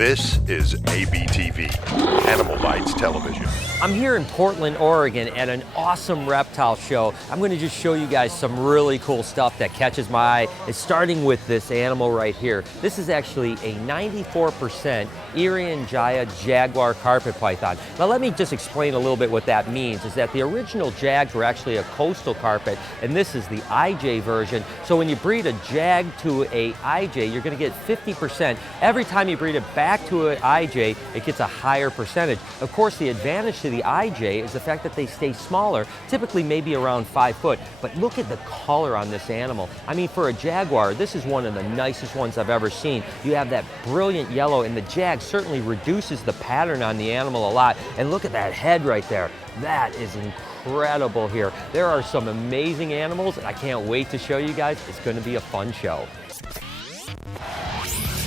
This is ABTV, Animal Bites Television. I'm here in Portland, Oregon at an awesome reptile show. I'm going to just show you guys some really cool stuff that catches my eye. It's starting with this animal right here. This is actually a 94% Irian Jaya Jaguar carpet python. Now let me just explain a little bit what that means, is that the original Jags were actually a coastal carpet, and this is the IJ version. So when you breed a Jag to a IJ, you're going to get 50%. Every time you breed it back to an IJ, it gets a higher percentage. Of course, the advantage to the IJ is the fact that they stay smaller, typically maybe around 5 foot. But look at the color on this animal. I mean, for a Jaguar, this is one of the nicest ones I've ever seen. You have that brilliant yellow, and the Jag certainly reduces the pattern on the animal a lot. And look at that head right there. That is incredible here. There are some amazing animals, and I can't wait to show you guys. It's going to be a fun show.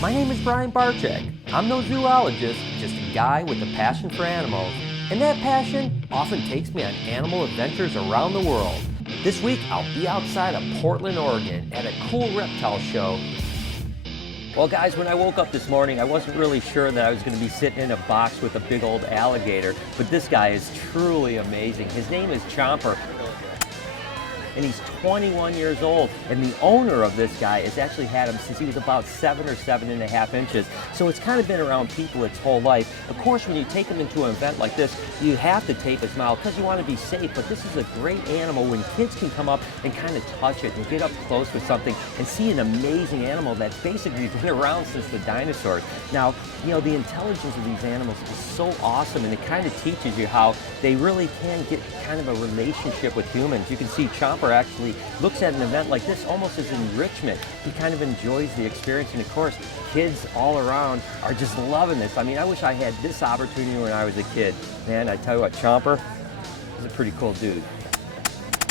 My name is Brian Barczyk. I'm no zoologist, just a guy with a passion for animals. And that passion often takes me on animal adventures around the world. This week, I'll be outside of Portland, Oregon at a cool reptile show. Well guys, when I woke up this morning, I wasn't really sure that I was going to be sitting in a box with a big old alligator, but this guy is truly amazing. His name is Chomper, and he's 21 years old, and the owner of this guy has actually had him since he was about 7 or 7.5 inches. So it's kind of been around people its whole life. Of course, when you take him into an event like this, you have to tape his mouth because you want to be safe, but this is a great animal when kids can come up and kind of touch it and get up close with something and see an amazing animal that's basically been around since the dinosaurs. Now, you know, the intelligence of these animals is so awesome, and it kind of teaches you how they really can get kind of a relationship with humans. You can see Chomper actually looks at an event like this almost as enrichment. He kind of enjoys the experience, and of course, kids all around are just loving this. I mean, I wish I had this opportunity when I was a kid. Man, I tell you what, Chomper is a pretty cool dude.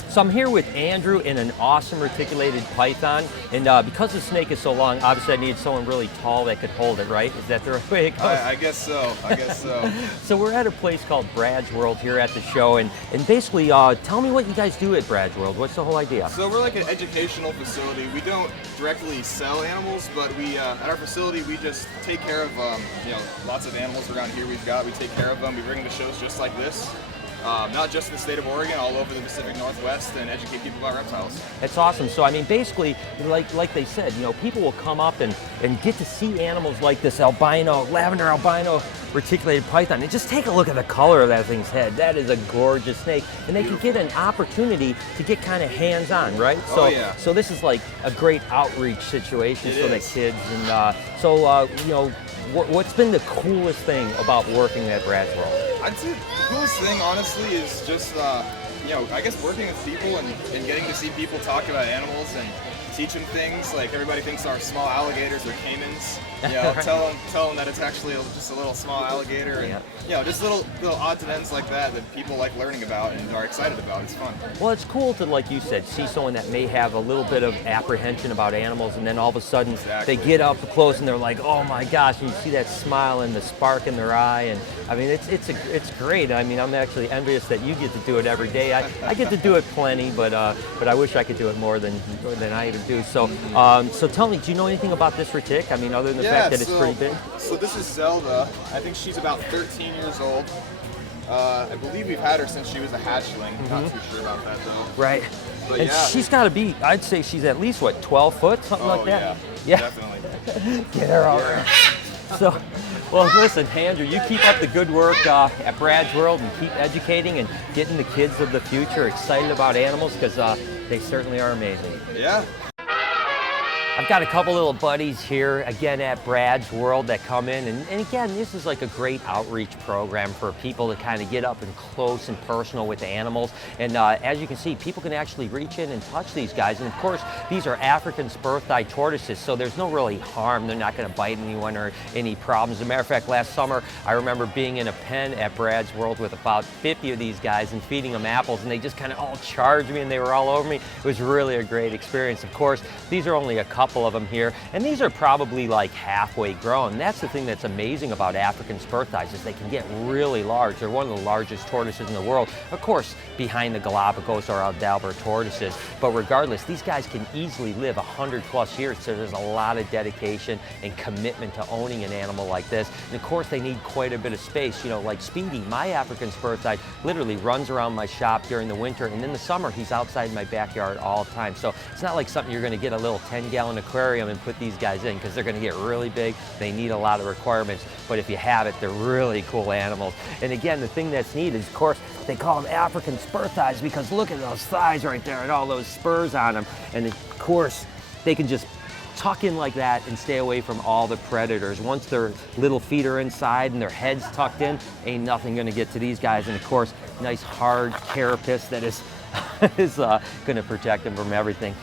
So I'm here with Andrew in an awesome reticulated python, and because the snake is so long, obviously I needed someone really tall that could hold it, right? Is that the right way it goes? I guess so, I guess so. So we're at a place called Brad's World here at the show, and basically tell me what you guys do at Brad's World. What's the whole idea? So we're like an educational facility. We don't directly sell animals, but we at our facility we just take care of you know, lots of animals around here we take care of them. We bring them to shows just like this. Not just in the state of Oregon, all over the Pacific Northwest, and educate people about reptiles. That's awesome. So I mean, basically, like they said, you know, people will come up and get to see animals like this albino, lavender albino reticulated python, and just take a look at the color of that thing's head. That is a gorgeous snake, and they can get an opportunity to get kind of hands-on, right? So, so this is like a great outreach situation so that kids and you know, what's been the coolest thing about working at Brad's World? I'd say the coolest thing, honestly, is just, you know, I guess working with people and getting to see people talk about animals and teach them things. Like, everybody thinks our small alligators are caimans. You know, tell them that it's actually just a little small alligator, and you know, just little odds and ends like that people like learning about and are excited about. It's fun. Well, it's cool to, like you said, see someone that may have a little bit of apprehension about animals, and then all of a sudden they get up close and they're like, oh my gosh, and you see that smile and the spark in their eye, and I mean, it's great. I mean, I'm actually envious that you get to do it every day. I get to do it plenty, but I wish I could do it more than I even do. So so tell me, do you know anything about this retic? I mean, other than the fact that it's pretty big? So this is Zelda. I think she's about 13 years old. I believe we've had her since she was a hatchling. Not too sure about that though. Right. But and she's got to be, I'd say she's at least, what, 12 foot, something like that? Yeah, definitely. Get her over. So, well, listen, Andrew, you keep up the good work at Brad's World and keep educating and getting the kids of the future excited about animals, because they certainly are amazing. Yeah. I've got a couple little buddies here, again, at Brad's World that come in, and again, this is like a great outreach program for people to kind of get up and close and personal with the animals. And as you can see, people can actually reach in and touch these guys. And of course, these are African spurth-eye tortoises, so there's no really harm. They're not going to bite anyone or any problems. As a matter of fact, last summer, I remember being in a pen at Brad's World with about 50 of these guys and feeding them apples, and they just kind of all charged me and they were all over me. It was really a great experience. Of course, these are only a couple couple of them here, and these are probably like halfway grown. That's the thing that's amazing about African spur thighs, is they can get really large. They're one of the largest tortoises in the world, of course, behind the Galapagos or Aldabra tortoises. But regardless, these guys can easily live 100+ years, so there's a lot of dedication and commitment to owning an animal like this. And of course, they need quite a bit of space. You know, like Speedy, my African spur thigh, literally runs around my shop during the winter, and in the summer, he's outside my backyard all the time. So it's not like something you're gonna get a little 10-gallon aquarium and put these guys in, because they're gonna get really big. They need a lot of requirements, but if you have it, they're really cool animals. And again, the thing that's neat is, of course, they call them African spur thighs because look at those thighs right there and all those spurs on them. And of course, they can just tuck in like that and stay away from all the predators. Once their little feet are inside and their heads tucked in, ain't nothing gonna get to these guys. And of course, nice hard carapace that is gonna protect them from everything.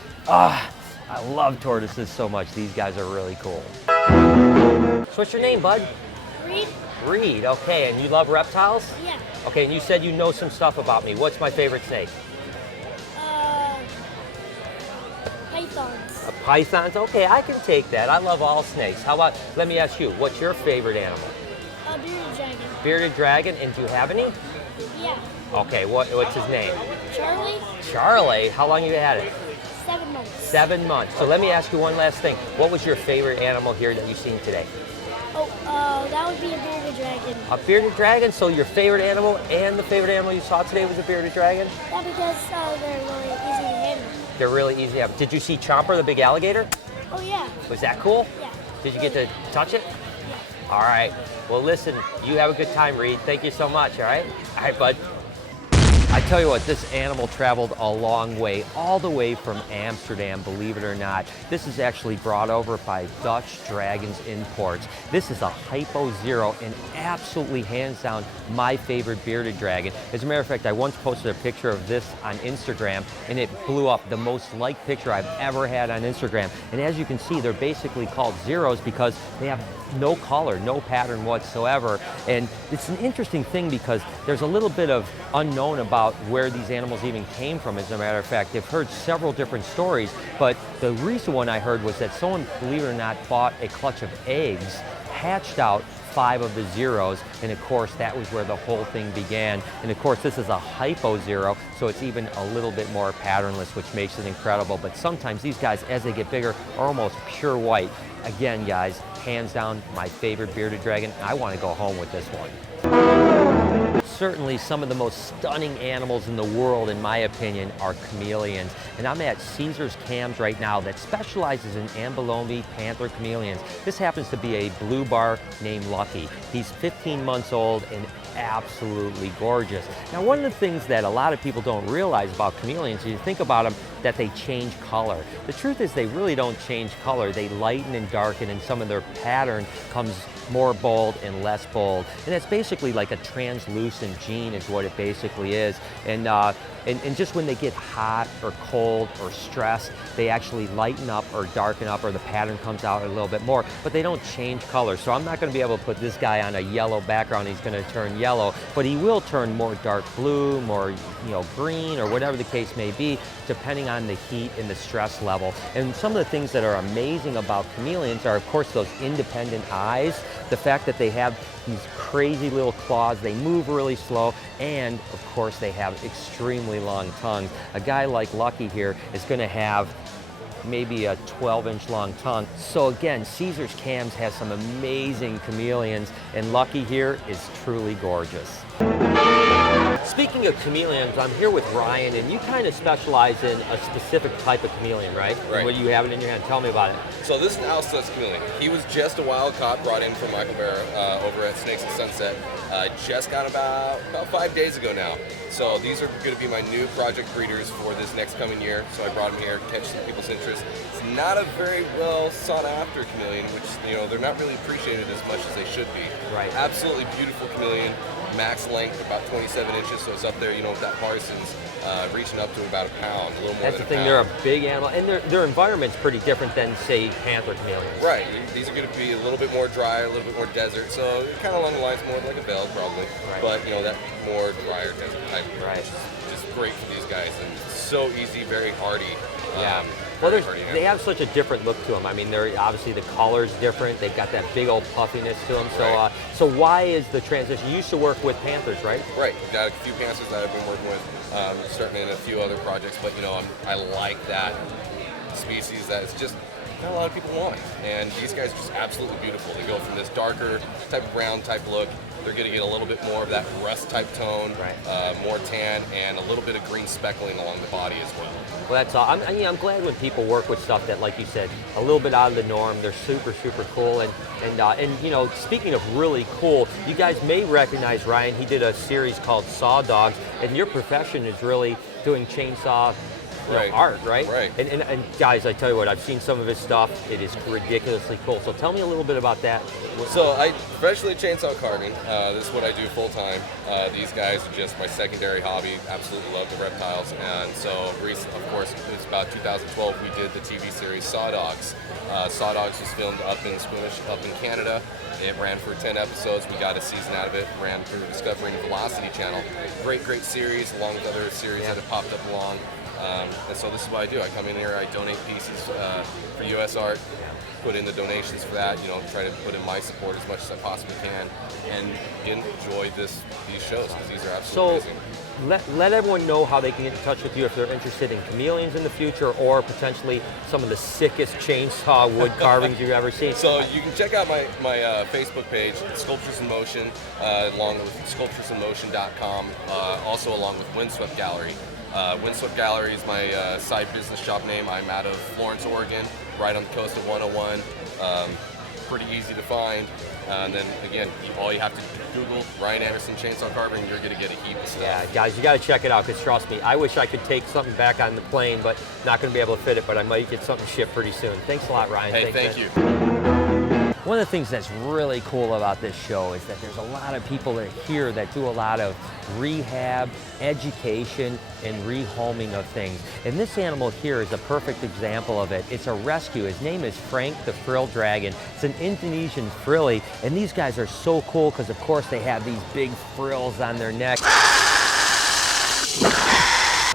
I love tortoises so much. These guys are really cool. So what's your name, bud? Reed? Reed, okay, and you love reptiles? Yeah. Okay, and you said you know some stuff about me. What's my favorite snake? Pythons. Pythons? Okay, I can take that. I love all snakes. How about, let me ask you, what's your favorite animal? A bearded dragon. Bearded dragon, and do you have any? Yeah. Okay, what's his name? Charlie? Charlie, how long have you had it? 7 months. 7 months. So let me ask you one last thing. What was your favorite animal here that you've seen today? Oh, that would be a bearded dragon. A bearded dragon? So your favorite animal and the favorite animal you saw today was a bearded dragon? Yeah, because they're really easy to handle. They're really easy to have. Did you see Chomper, the big alligator? Oh, yeah. Was that cool? Yeah. Did you get to touch it? Yeah. All right. Well, listen, you have a good time, Reed. Thank you so much, all right? All right, bud. I tell you what, this animal traveled a long way, all the way from Amsterdam, believe it or not. This is actually brought over by Dutch Dragons Imports. This is a Hypo Zero, and absolutely hands down my favorite bearded dragon. As a matter of fact, I once posted a picture of this on Instagram, and it blew up, the most liked picture I've ever had on Instagram. And as you can see, they're basically called zeros because they have no color, no pattern whatsoever. And it's an interesting thing because there's a little bit of unknown about where these animals even came from. As a matter of fact, I've heard several different stories, but the recent one I heard was that someone, believe it or not, bought a clutch of eggs, hatched out 5 of the zeros, and of course that was where the whole thing began. And of course this is a Hypo Zero, so it's even a little bit more patternless, which makes it incredible. But sometimes these guys, as they get bigger, are almost pure white. Again, guys, hands down my favorite bearded dragon. I want to go home with this one. Certainly some of the most stunning animals in the world, in my opinion, are chameleons. And I'm at Caesar's Cams right now that specializes in Ambolomi panther chameleons. This happens to be a blue bar named Lucky. He's 15 months old and absolutely gorgeous. Now, one of the things that a lot of people don't realize about chameleons, you think about them, that they change color. The truth is they really don't change color. They lighten and darken, and some of their pattern comes more bold and less bold. And it's basically like a translucent gene is what it basically is. And just when they get hot or cold or stressed, they actually lighten up or darken up, or the pattern comes out a little bit more, but they don't change color. So I'm not gonna be able to put this guy on a yellow background. He's gonna turn yellow, but he will turn more dark blue, more green, or whatever the case may be, depending on the heat and the stress level. And some of the things that are amazing about chameleons are, of course, those independent eyes, the fact that they have these crazy little claws, they move really slow, and of course they have extremely long tongues. A guy like Lucky here is gonna have maybe a 12-inch long tongue. So again, Caesar's Cams has some amazing chameleons, and Lucky here is truly gorgeous. Speaking of chameleons, I'm here with Ryan, and you kind of specialize in a specific type of chameleon, right? Right. What do you have it in your hand? Tell me about it. So this is an Alsace chameleon. He was just a wild caught brought in from Michael Bear over at Snakes and Sunset. Just got about 5 days ago now. So these are going to be my new project breeders for this next coming year. So I brought them here to catch some people's interest. It's not a very well sought after chameleon, which they're not really appreciated as much as they should be. Right. Absolutely beautiful chameleon. Max length about 27 inches, so it's up there, with that Parsons, reaching up to about a pound, a little more That's than the thing, a pound. they're a big animal, and their environment's pretty different than, say, panther chameleons. Right, these are going to be a little bit more dry, a little bit more desert, so kind of along the lines more like a veil probably, Right. but that more drier desert type. Right. Just great for these guys, and so easy, very hardy. Yeah. Well, very hardy they animal. have such a different look to them. I mean, they're obviously the color's different. They've got that big old puffiness to them. So, Right. so why is the transition? You used to work with panthers, right? Right, got a few panthers that I've been working with, starting in a few other projects, but you know, I like that species that is just not a lot of people want. And these guys are just absolutely beautiful. They go from this darker type of brown type look. They're going to get a little bit more of that rust type tone, Right. More tan, and a little bit of green speckling along the body as well. Well, that's all. I'm glad when people work with stuff that, like you said, a little bit out of the norm. They're super, super cool. And you know, speaking of really cool, you guys may recognize Ryan. He did a series called Saw Dogs, and your profession is really doing chainsaw Right. art, right? Right. And guys, I tell you what, I've seen some of his stuff. It is ridiculously cool. So tell me a little bit about that. So I professionally chainsaw carving. This is what I do full time. These guys are just my secondary hobby. Absolutely love the reptiles. And so, of course, it was about 2012 we did the TV series Saw Dogs. Saw Dogs was filmed up in Squamish, up in Canada. It ran for 10 episodes. We got a season out of it. Ran through Discovery and Velocity Channel. Great, great series, along with other series that have popped up along. And so this is what I do. I come in here, I donate pieces for U.S. art, put in the donations for that, you know, try to put in my support as much as I possibly can, and enjoy these shows, because these are absolutely amazing. Let everyone know how they can get in touch with you if they're interested in chameleons in the future, or potentially some of the sickest chainsaw wood carvings you've ever seen. So you can check out my Facebook page, Sculptures in Motion, along with sculpturesinmotion.com, also along with Windswept Gallery. Windswept Gallery is my side business shop name. I'm out of Florence, Oregon, right on the coast of 101. Pretty easy to find. And then again, all you have to Google Ryan Anderson chainsaw carving, you're going to get a heap of stuff. Yeah, guys, you got to check it out, because trust me, I wish I could take something back on the plane, but not going to be able to fit it, but I might get something shipped pretty soon. Thanks a lot, Ryan. Hey, Thanks, thank man. you. One of the things that's really cool about this show is that there's a lot of people that are here that do a lot of rehab, education, and rehoming of things. And this animal here is a perfect example of it. It's a rescue. His name is Frank the Frilled Dragon. It's an Indonesian frilly, and these guys are so cool because, of course, they have these big frills on their neck.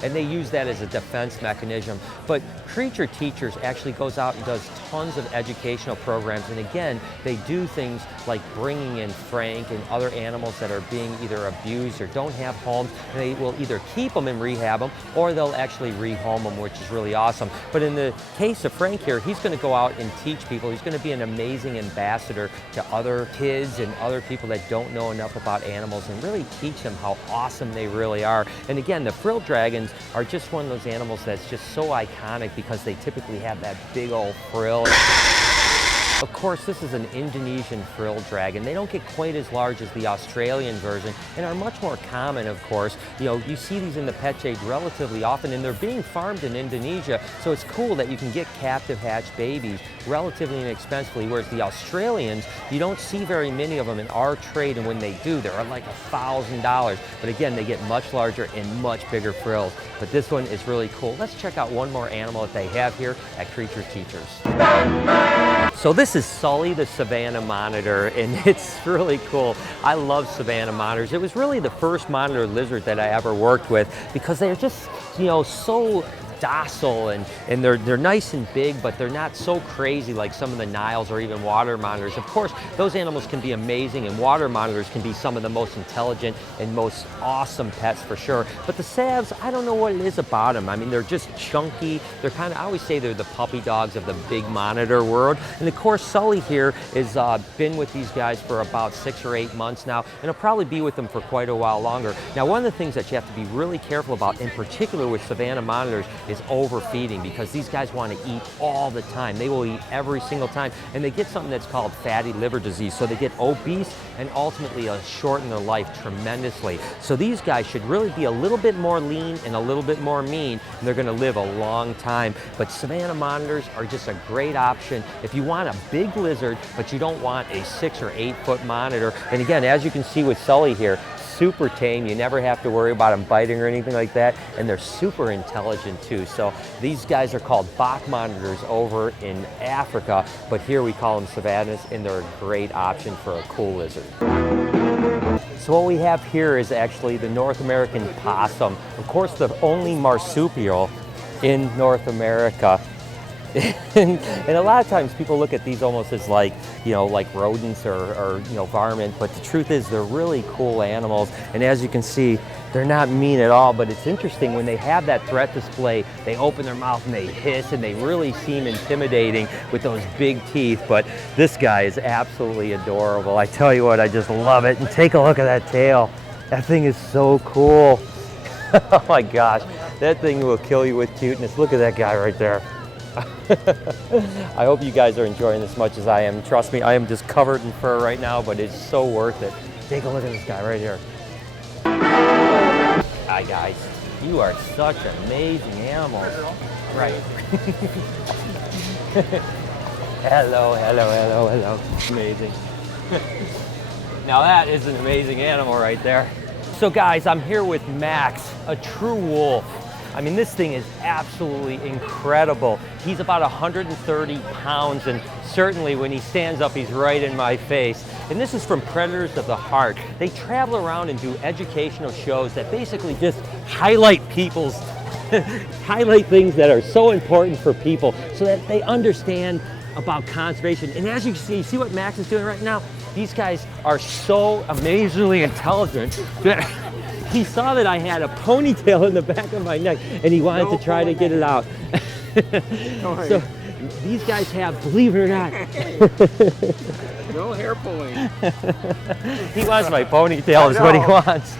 And they use that as a defense mechanism. But Creature Teachers actually goes out and does tons of educational programs. And again, they do things like bringing in Frank and other animals that are being either abused or don't have homes. And they will either keep them and rehab them, or they'll actually rehome them, which is really awesome. But in the case of Frank here, he's going to go out and teach people. He's going to be an amazing ambassador to other kids and other people that don't know enough about animals, and really teach them how awesome they really are. And again, the frilled dragons are just one of those animals that's just so iconic because they typically have that big old frill. Of course, this is an Indonesian frilled dragon. They don't get quite as large as the Australian version and are much more common, of course. You know, you see these in the pet shade relatively often, and they're being farmed in Indonesia, so it's cool that you can get captive hatch babies relatively inexpensively, whereas the Australians, you don't see very many of them in our trade, and when they do, they're like $1,000. But again, they get much larger and much bigger frills. But this one is really cool. Let's check out one more animal that they have here at Creature Teachers. So this is Sully the Savannah Monitor, and it's really cool. I love Savannah Monitors. It was really the first monitor lizard that I ever worked with, because they're just, you know, so docile, and they're nice and big, but they're not so crazy like some of the Niles or even water monitors. Of course, those animals can be amazing, and water monitors can be some of the most intelligent and most awesome pets for sure. But the Savs, I don't know what it is about them. I mean, they're just chunky. They're kind of, I always say they're the puppy dogs of the big monitor world. And of course, Sully here has been with these guys for about 6 or 8 months now, and he'll probably be with them for quite a while longer. Now, one of the things that you have to be really careful about, in particular with Savannah monitors, is overfeeding, because these guys want to eat all the time. They will eat every single time, and they get something that's called fatty liver disease. So they get obese, and ultimately shorten their life tremendously. So these guys should really be a little bit more lean and a little bit more mean, and they're going to live a long time. But Savannah monitors are just a great option if you want a big lizard, but you don't want a 6 or 8 foot monitor. And again, as you can see with Sully here, super tame. You never have to worry about them biting or anything like that, and they're super intelligent too. So these guys are called Bach monitors over in Africa, but here we call them Savannahs, and they're a great option for a cool lizard. So what we have here is actually the North American possum. Of course, the only marsupial in North America. and a lot of times people look at these almost as like, you know, like rodents or you know, varmint, but the truth is they're really cool animals. And as you can see, they're not mean at all, but it's interesting when they have that threat display, they open their mouth and they hiss and they really seem intimidating with those big teeth. But this guy is absolutely adorable. I tell you what, I just love it. And take a look at that tail. That thing is so cool. Oh my gosh, that thing will kill you with cuteness. Look at that guy right there. I hope you guys are enjoying this as much as I am. Trust me, I am just covered in fur right now, but it's so worth it. Take a look at this guy right here. Hi guys, you are such amazing animals. Right. Hello, hello, hello, hello. Amazing. Now that is an amazing animal right there. So guys, I'm here with Max, a true wolf. I mean, this thing is absolutely incredible. He's about 130 pounds, and certainly when he stands up, he's right in my face. And this is from Predators of the Heart. They travel around and do educational shows that basically just highlight people's, highlight things that are so important for people so that they understand about conservation. And as you can see what Max is doing right now? These guys are so amazingly intelligent that he saw that I had a ponytail in the back of my neck and he wanted to try to get it out. So these guys have, believe it or not, No hair pulling. he wants my ponytail is what he wants.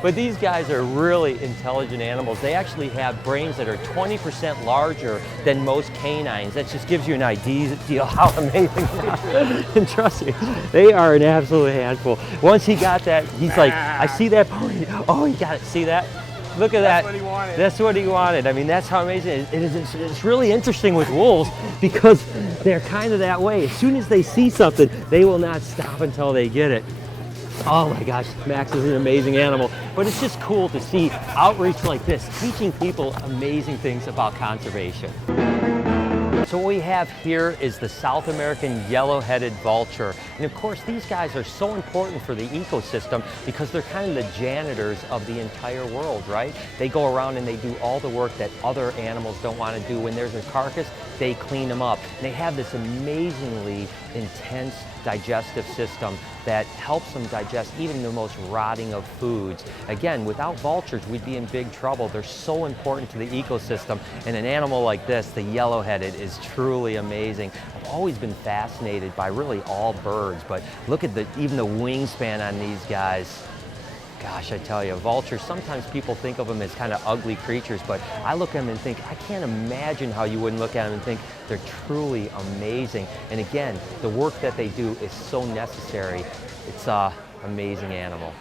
But these guys are really intelligent animals. They actually have brains that are 20% larger than most canines. That just gives you an idea how amazing they are. And trust me, they are an absolute handful. Once he got that, he's like, I see that pony. Oh, he got it. See that? Look at that. That's what he wanted. That's what he wanted. I mean, that's how amazing it is. It's really interesting with wolves because they're kind of that way. As soon as they see something, they will not stop until they get it. Oh my gosh, Max is an amazing animal. But it's just cool to see outreach like this, teaching people amazing things about conservation. So what we have here is the South American yellow-headed vulture. And of course, these guys are so important for the ecosystem because they're kind of the janitors of the entire world, right? They go around and they do all the work that other animals don't want to do. When there's a carcass, they clean them up. And they have this amazingly intense digestive system that helps them digest even the most rotting of foods. Again, without vultures, we'd be in big trouble. They're so important to the ecosystem, and an animal like this, the yellow-headed, is truly amazing. I've always been fascinated by really all birds, but look at even the wingspan on these guys. Gosh, I tell you, vultures, sometimes people think of them as kind of ugly creatures, but I look at them and think, I can't imagine how you wouldn't look at them and think they're truly amazing. And again, the work that they do is so necessary. It's an amazing animal.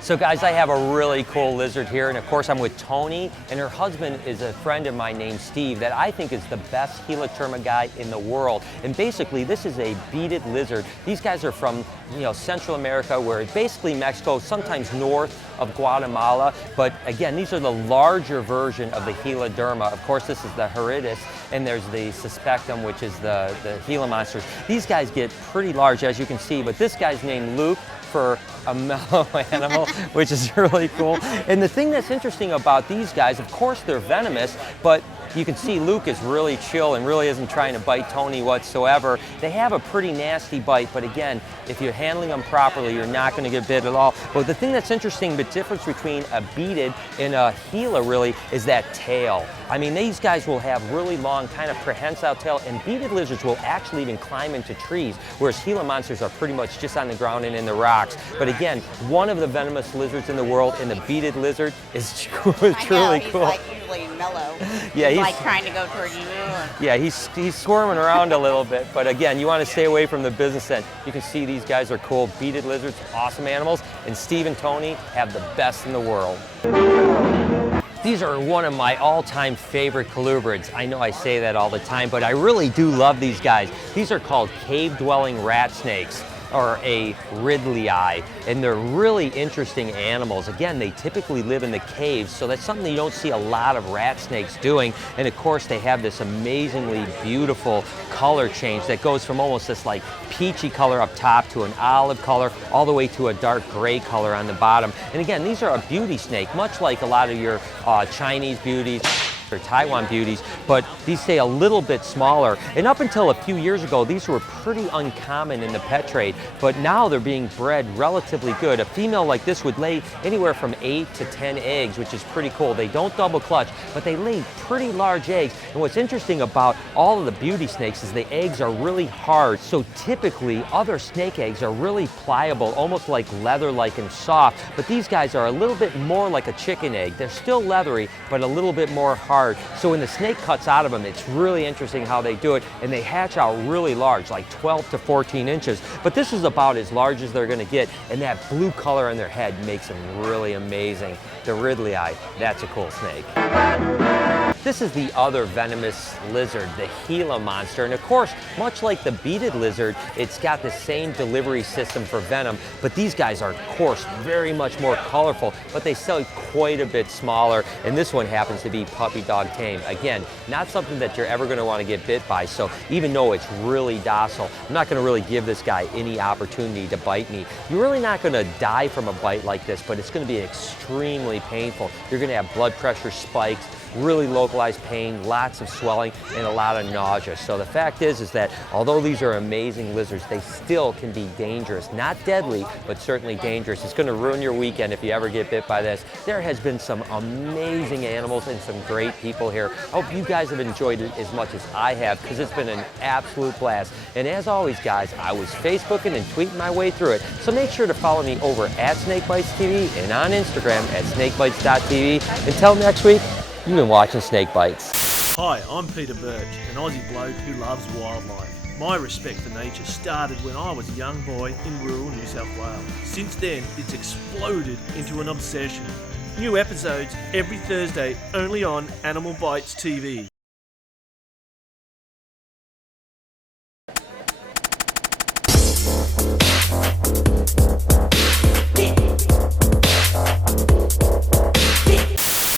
So guys, I have a really cool lizard here, and of course I'm with Tony, and her husband is a friend of mine named Steve that I think is the best heliotherma guy in the world. And basically this is a beaded lizard. These guys are from, you know, Central America, where it's basically Mexico, sometimes north of Guatemala. But again, these are the larger version of the heliotherma. Of course, this is the Horridus, and there's the suspectum, which is the Gila Monsters. These guys get pretty large, as you can see, but this guy's named Luke for a mellow animal, which is really cool. And the thing that's interesting about these guys, of course they're venomous, but you can see Luke is really chill and really isn't trying to bite Tony whatsoever. They have a pretty nasty bite, but again, if you're handling them properly, you're not going to get bit at all. But the thing that's interesting, the difference between a beaded and a Gila really, is that tail. I mean, these guys will have really long, kind of prehensile tail, and beaded lizards will actually even climb into trees, whereas Gila monsters are pretty much just on the ground and in the rocks. But again, one of the venomous lizards in the world, and the beaded lizard is truly cool. Like usually mellow. Yeah, he's like trying to go towards you. Yeah, he's squirming around a little bit, but again, you want to stay away from the business end. You can see these guys are cool. Beaded lizards, awesome animals, and Steve and Tony have the best in the world. These are one of my all-time favorite colubrids. I know I say that all the time, but I really do love these guys. These are called cave-dwelling rat snakes, or a Ridleyi, and they're really interesting animals. Again, they typically live in the caves, so that's something you don't see a lot of rat snakes doing. And of course, they have this amazingly beautiful color change that goes from almost this like peachy color up top to an olive color, all the way to a dark gray color on the bottom. And again, these are a beauty snake, much like a lot of your Chinese beauties. They're Taiwan beauties, but these stay a little bit smaller. And up until a few years ago, these were pretty uncommon in the pet trade, but now they're being bred relatively good. A female like this would lay anywhere from 8 to 10 eggs, which is pretty cool. They don't double clutch, but they lay pretty large eggs. And what's interesting about all of the beauty snakes is the eggs are really hard. So typically, other snake eggs are really pliable, almost like leather-like and soft, but these guys are a little bit more like a chicken egg. They're still leathery, but a little bit more hard. So when the snake cuts out of them, it's really interesting how they do it, and they hatch out really large, like 12 to 14 inches. But this is about as large as they're gonna get, and that blue color on their head makes them really amazing. The Ridley eye, that's a cool snake. This is the other venomous lizard, the Gila Monster, and of course, much like the beaded lizard, it's got the same delivery system for venom, but these guys are, of course, very much more colorful, but they sell quite a bit smaller, and this one happens to be puppy dog tame. Again, not something that you're ever gonna wanna get bit by, so even though it's really docile, I'm not gonna really give this guy any opportunity to bite me. You're really not gonna die from a bite like this, but it's gonna be extremely painful. You're gonna have blood pressure spikes, really localized pain, lots of swelling, and a lot of nausea. So the fact is that although these are amazing lizards, they still can be dangerous. Not deadly, but certainly dangerous. It's gonna ruin your weekend if you ever get bit by this. There has been some amazing animals and some great people here. I hope you guys have enjoyed it as much as I have, because it's been an absolute blast. And as always, guys, I was Facebooking and tweeting my way through it. So make sure to follow me over at SnakeBytesTV and on Instagram at SnakeBytes.tv. Until next week, you've been watching Snake Bites. Hi, I'm Peter Birch, an Aussie bloke who loves wildlife. My respect for nature started when I was a young boy in rural New South Wales. Since then, it's exploded into an obsession. New episodes every Thursday, only on Animal Bites TV.